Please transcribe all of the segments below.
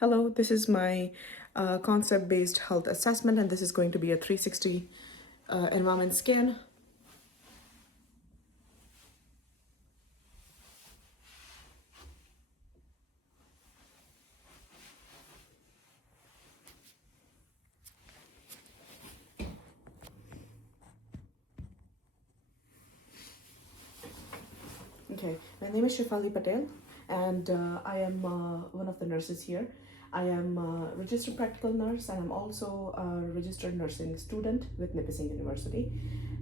Hello, this is my concept-based health assessment, and this is going to be a 360 environment scan. Okay, my name is Shefali Patel, and I am one of the nurses here. I am a registered practical nurse, and I'm also a registered nursing student with Nipissing University.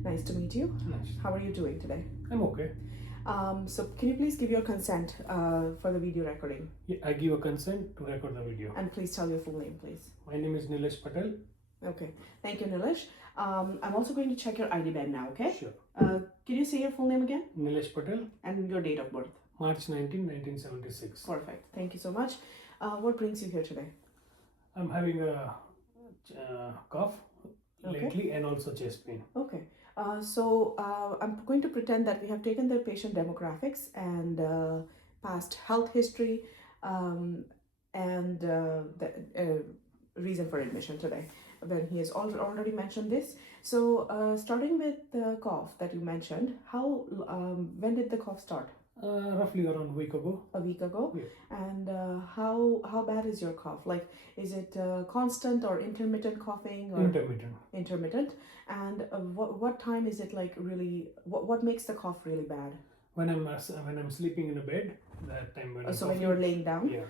Nice to meet you. Nice. How are you doing today? I'm okay. So can you please give your consent for the video recording? Yeah, I give a consent to record the video. And please tell your full name, please. My name is Nilesh Patel. Okay, thank you, Nilesh. I'm also going to check your ID band now, okay? Sure. Can you say your full name again? Nilesh Patel, And your date of birth? March 19, 1976. Perfect, thank you so much. What brings you here today? I'm having a cough Okay. lately and also chest pain. Okay, I'm going to pretend that we have taken the patient demographics and past health history and the reason for admission today, when he has already mentioned this. So starting with the cough that you mentioned, when did the cough start? Roughly around a week ago. A week ago. Yeah. And how bad is your cough? Like, is it constant or intermittent coughing? Or intermittent. And what time is it, like, really? What makes the cough really bad? When I'm sleeping in a bed, that time when So when you're laying down. Yeah.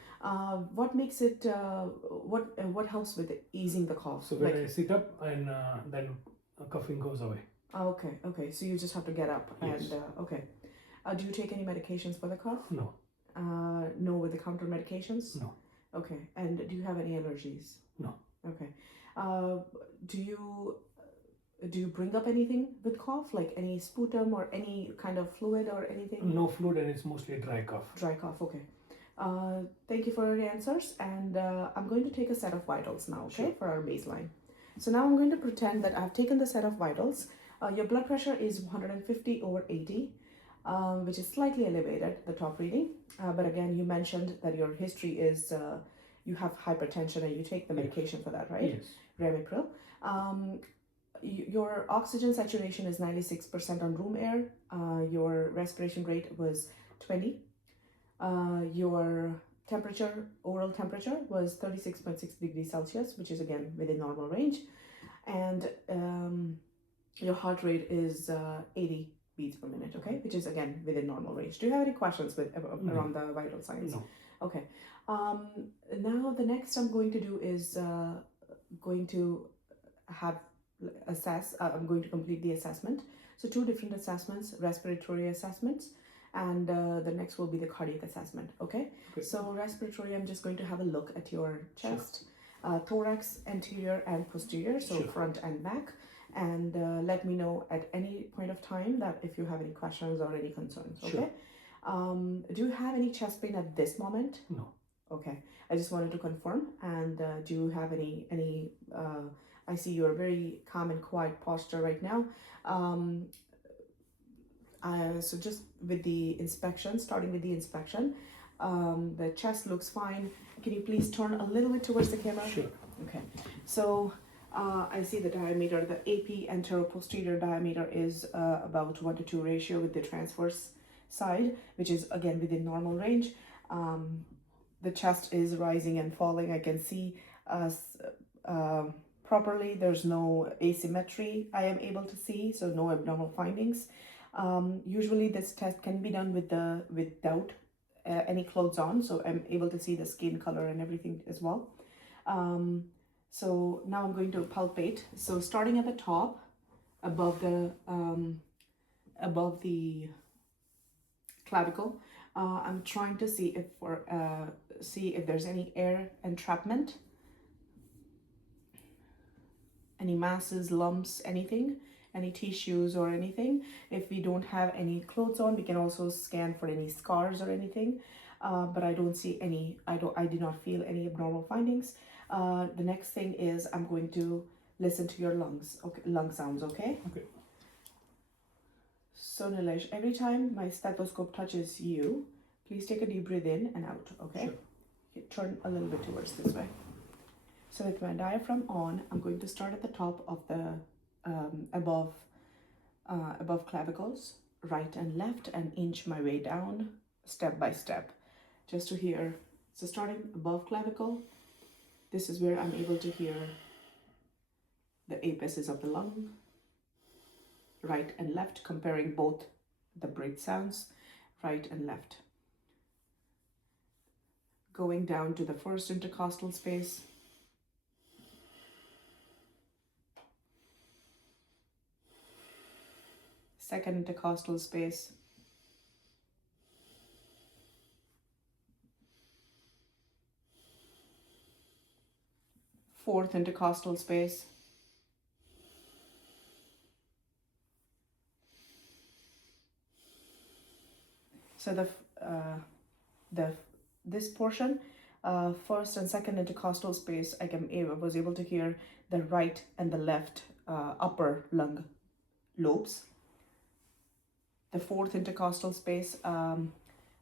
What makes it? What helps with easing the cough? So when I sit up and then coughing goes away. Okay. So you just have to get up. Yes. And okay. Do you take any medications for the cough? No. No over-the-counter medications? No. Okay. And do you have any allergies? No. Okay. Do you bring up anything with cough, like any sputum or any kind of fluid or anything? No fluid, and it's mostly dry cough. Dry cough, okay. Thank you for your answers, and I'm going to take a set of vitals now, okay, Sure. for our baseline. So now I'm going to pretend that I've taken the set of vitals. Your blood pressure is 150 over 80, which is slightly elevated, the top reading. But again, you mentioned that your history is you have hypertension and you take the medication for that, right? Yes. Ramipril. Your oxygen saturation is 96% on room air. Your respiration rate was 20. Your temperature, oral temperature, was 36.6 degrees Celsius, which is again within normal range. And your heart rate is 80 beats per minute, okay, which is again within normal range. Do you have any questions around the vital signs? No. Okay. Now the next I'm going to do is going to I'm going to complete the assessment. So 2 different assessments, respiratory assessments, and the next will be the cardiac assessment, okay? So respiratory, I'm just going to have a look at your chest, thorax, anterior and posterior, so front and back, and let me know at any point of time that if you have any questions or any concerns, okay? Do you have any chest pain at this moment? No. Okay, I just wanted to confirm. And do you have any I see you're very calm and quiet posture right now. So just with the inspection, starting with the inspection, the chest looks fine. Can you please turn a little bit towards the camera? Sure. Okay, so I see the diameter, the AP anteroposterior diameter is about 1:2 ratio with the transverse side, which is again within normal range. The chest is rising and falling. I can see properly. There's no asymmetry I am able to see, so no abnormal findings. Usually this test can be done without any clothes on, so I'm able to see the skin color and everything as well. So now I'm going to palpate. So starting at the top, above the clavicle, I'm trying to see if there's any air entrapment, any masses, lumps, anything, any tissues or anything. If we don't have any clothes on, we can also scan for any scars or anything. But I don't see any. I do not feel any abnormal findings. The next thing is I'm going to listen to your lungs. Okay, lung sounds. Okay. Okay. So Nilesh, every time my stethoscope touches you, please take a deep breath in and out. Okay. Sure. turn a little bit towards this way. So with my diaphragm on, I'm going to start at the top of the above clavicles, right and left, and inch my way down step by step, just to hear. So starting above clavicle, this is where I'm able to hear the apices of the lung, right and left, comparing both the breath sounds, right and left. Going down to the first intercostal space, second intercostal space, fourth intercostal space, so this portion, first and second intercostal space, I was able to hear the right and the left upper lung lobes. The fourth intercostal space, I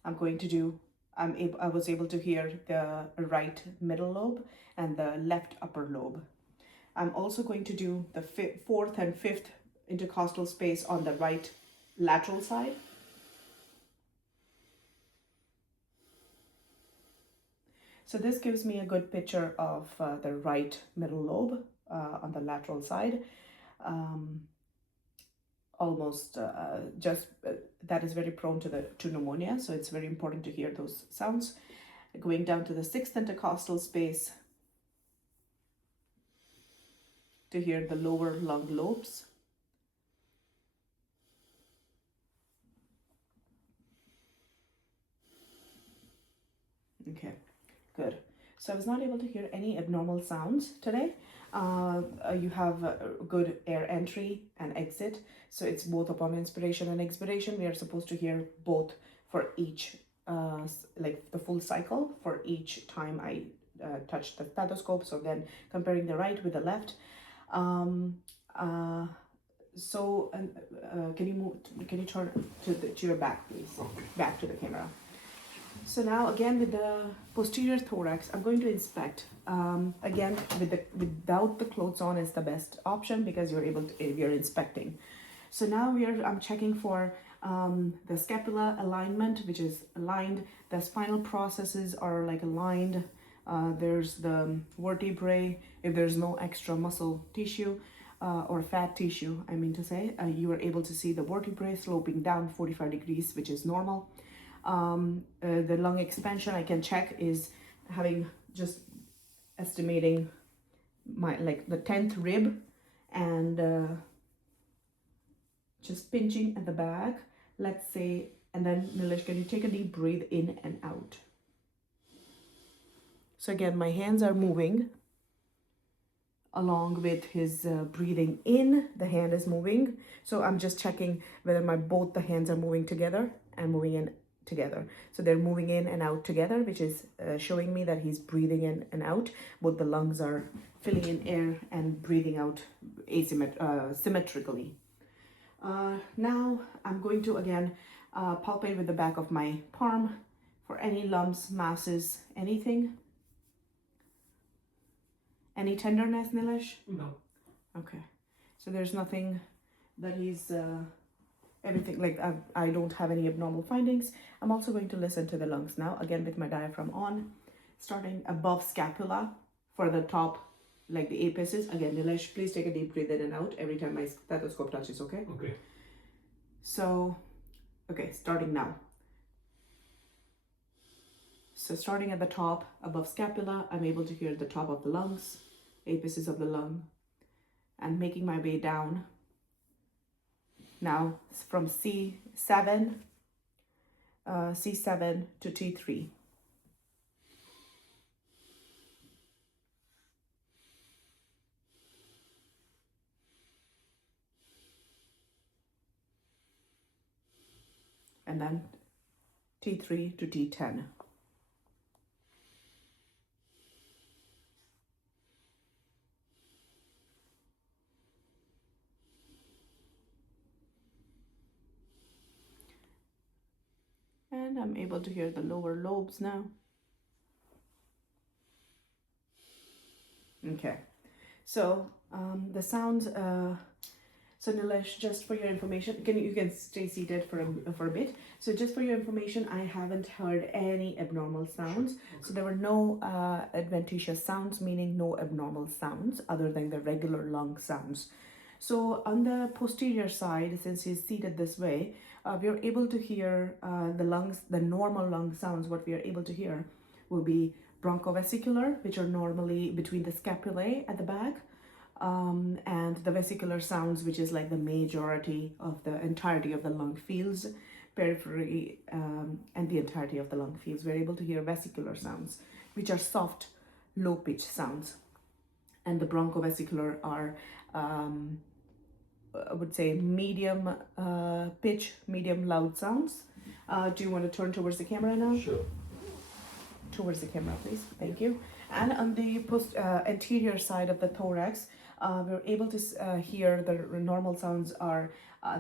was able to hear the right middle lobe and the left upper lobe. I'm also going to do the fourth and fifth intercostal space on the right lateral side. So this gives me a good picture of the right middle lobe on the lateral side. That is very prone to pneumonia, so it's very important to hear those sounds. Going down to the sixth intercostal space to hear the lower lung lobes. Okay, good. So I was not able to hear any abnormal sounds today. You have good air entry and exit, so it's both upon inspiration and expiration. We are supposed to hear both for each, like the full cycle for each time I touch the stethoscope. So then comparing the right with the left. Can you turn to your back, please? Okay. Back to the camera. So now again with the posterior thorax, I'm going to inspect. Again, without the clothes on is the best option because you're inspecting. So now I'm checking for the scapula alignment, which is aligned. The spinal processes are like aligned. There's the vertebrae. If there's no extra muscle tissue or fat tissue, I mean to say, you are able to see the vertebrae sloping down 45 degrees, which is normal. The lung expansion I can check is having just estimating the 10th rib and just pinching at the back, let's say, and then Nilesh, can you take a deep breathe in and out? So again, my hands are moving along with his breathing in, the hand is moving. So I'm just checking whether both the hands are moving together and moving in together. So they're moving in and out together, which is showing me that he's breathing in and out. Both the lungs are filling in air and breathing out symmetrically. Now I'm going to again palpate with the back of my palm for any lumps, masses, anything. Any tenderness, Nilesh? No. Okay. So there's nothing that he's everything, like I don't have any abnormal findings. I'm also going to listen to the lungs now, again with my diaphragm on, starting above scapula for the top, like the apices. Again, Nilesh, please take a deep breath in and out every time my stethoscope touches, okay? Okay. So, okay, starting now. So starting at the top, above scapula, I'm able to hear the top of the lungs, apices of the lung, and making my way down. Now from C7 to T3. And then T3 to T10. And I'm able to hear the lower lobes now. Okay. So the sounds. So Nilesh, just for your information, you can stay seated for a bit. So just for your information, I haven't heard any abnormal sounds. So there were no adventitious sounds, meaning no abnormal sounds other than the regular lung sounds. So on the posterior side, since he's seated this way, we are able to hear the lungs, the normal lung sounds. What we are able to hear will be bronchovesicular, which are normally between the scapulae at the back, and the vesicular sounds, which is like the majority of the entirety of the lung fields, periphery, and the entirety of the lung fields. We're able to hear vesicular sounds, which are soft, low pitch sounds. And the bronchovesicular are, I would say, medium pitch, medium loud sounds. Do you want to turn towards the camera now? Sure. Towards the camera, please. Thank you. And on the anterior side of the thorax, we're able to hear the normal sounds are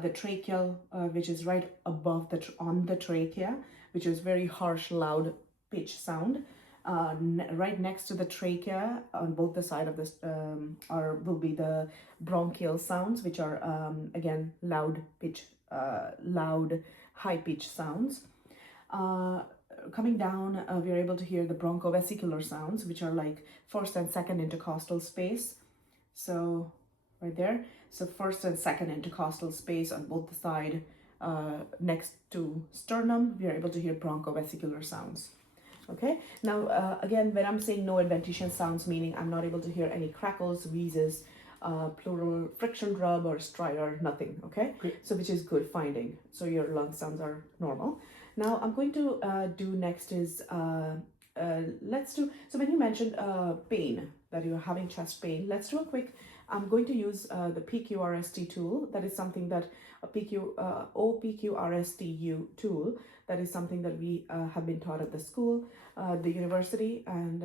the tracheal, which is right above on the trachea, which is very harsh, loud pitch sound. Right next to the trachea, on both the side of this, will be the bronchial sounds, which are again loud pitch, loud high pitch sounds. Coming down, we are able to hear the bronchovesicular sounds, which are like first and second intercostal space. So right there. So first and second intercostal space on both the side, next to sternum, we are able to hear bronchovesicular sounds. Okay. Now, again, when I'm saying no adventitious sounds, meaning I'm not able to hear any crackles, wheezes, pleural friction rub or stridor, nothing. Okay. So which is good finding. So your lung sounds are normal. Now I'm going to do next is let's do, so when you mentioned pain, that you're having chest pain, let's do a quick, I'm going to use the PQRST tool. That is something that OPQRSTU tool, that is something that we have been taught at the school, the university, and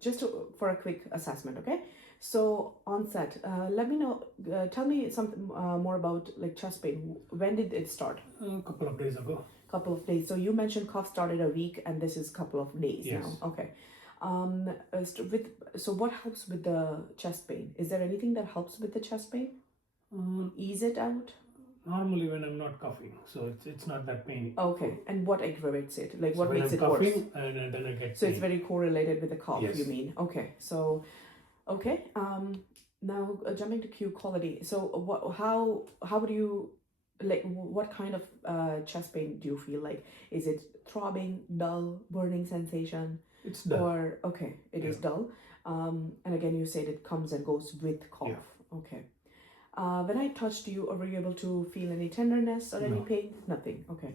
just for a quick assessment. Okay, so onset, let me know, tell me something more about like chest pain. When did it start? A couple of days ago. Couple of days. So you mentioned cough started a week, and this is couple of days Yes. now. Okay. So what helps with the chest pain? Is there anything that helps with the chest pain? Ease it out? Normally when I'm not coughing, so it's not that pain. Okay. And what aggravates it? Like So what when makes I'm it worse? coughing, and then I get So pain. it's very correlated with the cough, Yes. you mean? Okay. So, okay. Now jumping to Q quality. So how would you, like, what kind of chest pain do you feel like? Is it throbbing, dull, burning sensation? It's done. Or, okay, it is dull. And again, you said it comes and goes with cough. Yeah. Okay. When I touched you, were you able to feel any tenderness or any No. pain? Nothing. Okay.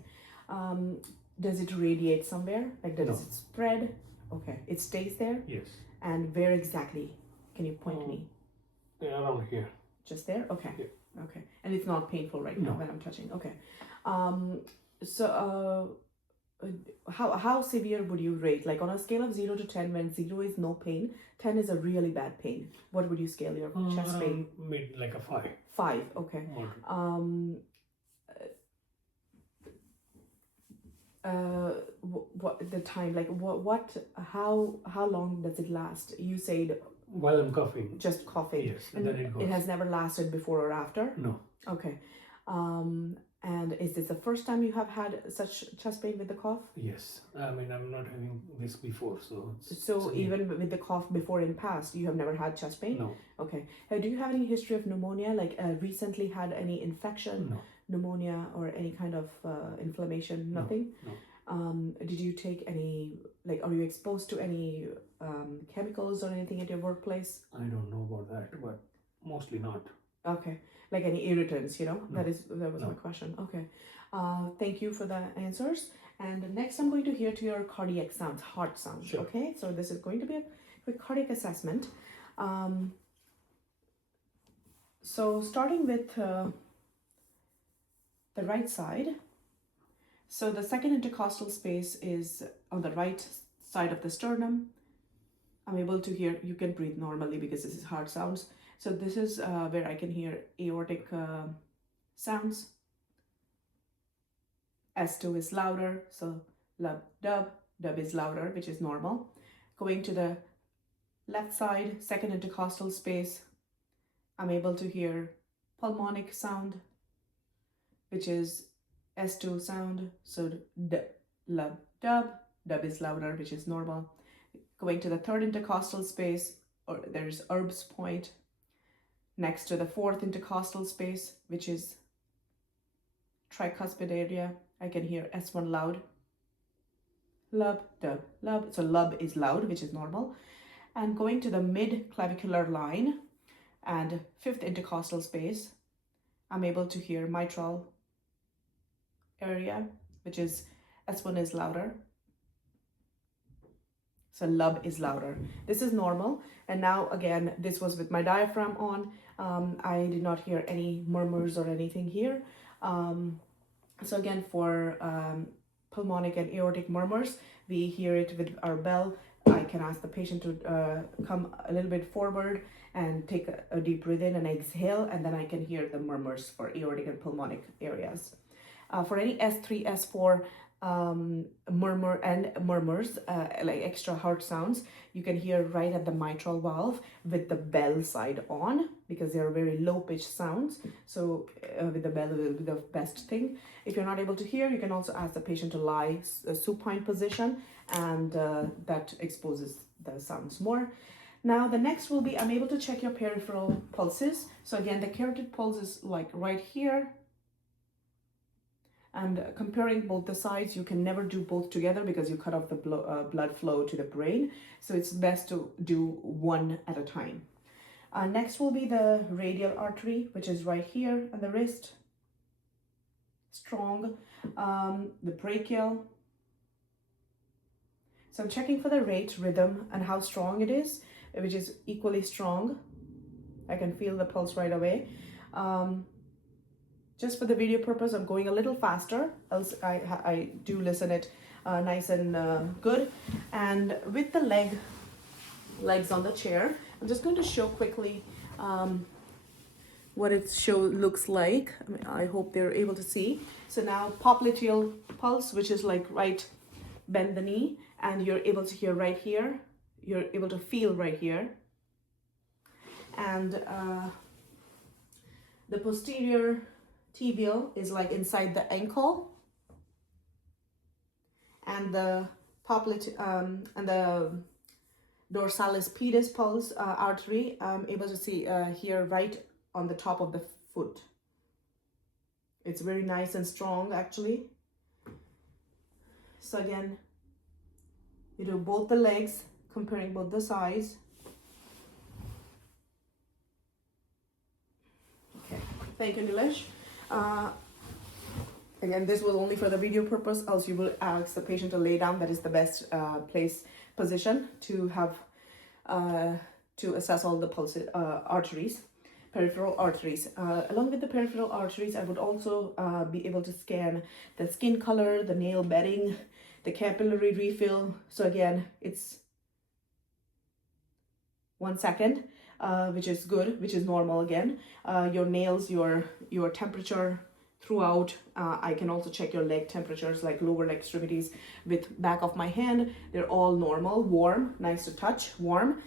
Does it radiate somewhere? Like, does No. it spread? Okay. It stays there? Yes. And where exactly? Can you point me? Yeah, around here. Just there? Okay. Yeah. Okay. And it's not painful right now No. when I'm touching. Okay. How severe would you rate? Like on a scale of 0 to 10, when 0 is no pain, 10 is a really bad pain. What would you scale your chest pain? Mid, like a 5. 5. Okay. Moderate. What the time? Like how long does it last? You said While I'm coughing. just coughing. Yes, and then it goes. It has never lasted before or after? No. Okay. And is this the first time you have had such chest pain with the cough? Yes. I mean, I'm not having this before, so. So even with the cough before in past, you have never had chest pain? No. Okay. Do you have any history of pneumonia? Like recently had any infection, No. pneumonia, or any kind of inflammation? No, Nothing? no. Did you take any, like, are you exposed to any chemicals or anything at your workplace? I don't know about that, but mostly not. Okay. Like any irritants, you know? No. That was No. my question. Okay. Thank you for the answers. And next I'm going to hear to your cardiac sounds, heart sounds. Sure. Okay. So this is going to be a quick cardiac assessment. So starting with the right side. So the second intercostal space is on the right side of the sternum. I'm able to hear, you can breathe normally because this is heart sounds. So this is where I can hear aortic sounds. S2 is louder, so lub, dub is louder, which is normal. Going to the Left side, second intercostal space, I'm able to hear pulmonic sound, which is S2 sound. So d, lub, dub. Dub is louder, which is normal. Going to the third intercostal space, or there's Erb's point next to the fourth intercostal space, which is tricuspid area. I can hear S1 loud. Lub, dub, lub. So lub is loud, which is normal. And going to the mid clavicular line and fifth intercostal space, I'm able to hear mitral area, which is S1 is louder. So lub is louder. This is normal. And now again, this was with my diaphragm on. I did not hear any murmurs or anything here. So again, for pulmonic and aortic murmurs, we hear it with our bell. I can ask the patient to come a little bit forward and take a deep breath in and exhale, and then I can hear the murmurs for aortic and pulmonic areas. For any S3, S4 murmurs, like extra heart sounds, you can hear right at the mitral valve with the bell side on, because they are very low pitched sounds. So with the bell will be the best thing. If you're not able to hear, you can also ask the patient to lie supine position, and that exposes the sounds more. Now the next will be, I'm able to check your peripheral pulses. So again, the carotid pulse is like right here. And comparing both the sides, you can never do both together because you cut off the blood flow to the brain. So it's best to do one at a time. Next will be the radial artery, which is right here on the wrist. Strong. The brachial. So I'm checking for the rate, rhythm, and how strong it is, which is equally strong. I can feel the pulse right away. Just for the video purpose, I'm going a little faster, else I do listen it nice and good. And with the legs on the chair, I'm just going to show quickly what it looks like. I hope they're able to see. So now popliteal pulse, which is like right, bend the knee, and you're able to hear right here. You're able to feel right here. And the posterior tibial is like inside the ankle, and the and the dorsalis pedis pulse artery, I'm able to see here right on the top of the foot. It's very nice and strong actually. So again, you do both the legs, comparing both the sides. Okay, thank you, Nilesh. Again, this was only for the video purpose, else you will ask the patient to lay down. That is the best position to have to assess all the pulses, arteries, peripheral arteries. Along with the peripheral arteries, I would also be able to scan the skin color, the nail bedding, the capillary refill. So again, it's 1 second. Which is good, which is normal again. Your nails, your temperature throughout. I can also check your leg temperatures, like lower leg extremities with back of my hand. They're all normal, warm, nice to touch, warm.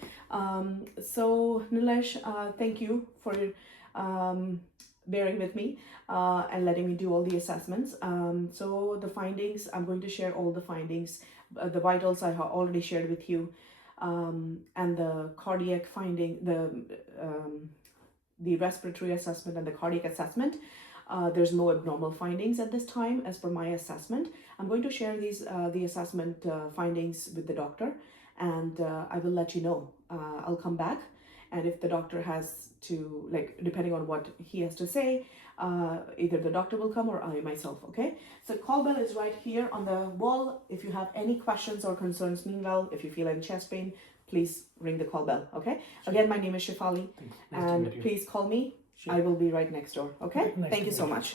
So Nilesh, thank you for bearing with me and letting me do all the assessments. So the findings, I'm going to share all the findings. The vitals I have already shared with you. And the cardiac finding, the respiratory assessment and the cardiac assessment. There's no abnormal findings at this time as per my assessment. I'm going to share these the assessment findings with the doctor, and I will let you know. I'll come back, and if the doctor has to, like, depending on what he has to say, either the doctor will come or I myself. Okay, so call bell is right here on the wall. If you have any questions or concerns, meanwhile, if you feel any chest pain, please ring the call bell. Okay, sure. Again, my name is Shefali, and please call me. Sure. I will be right next door. Okay, thank you so much.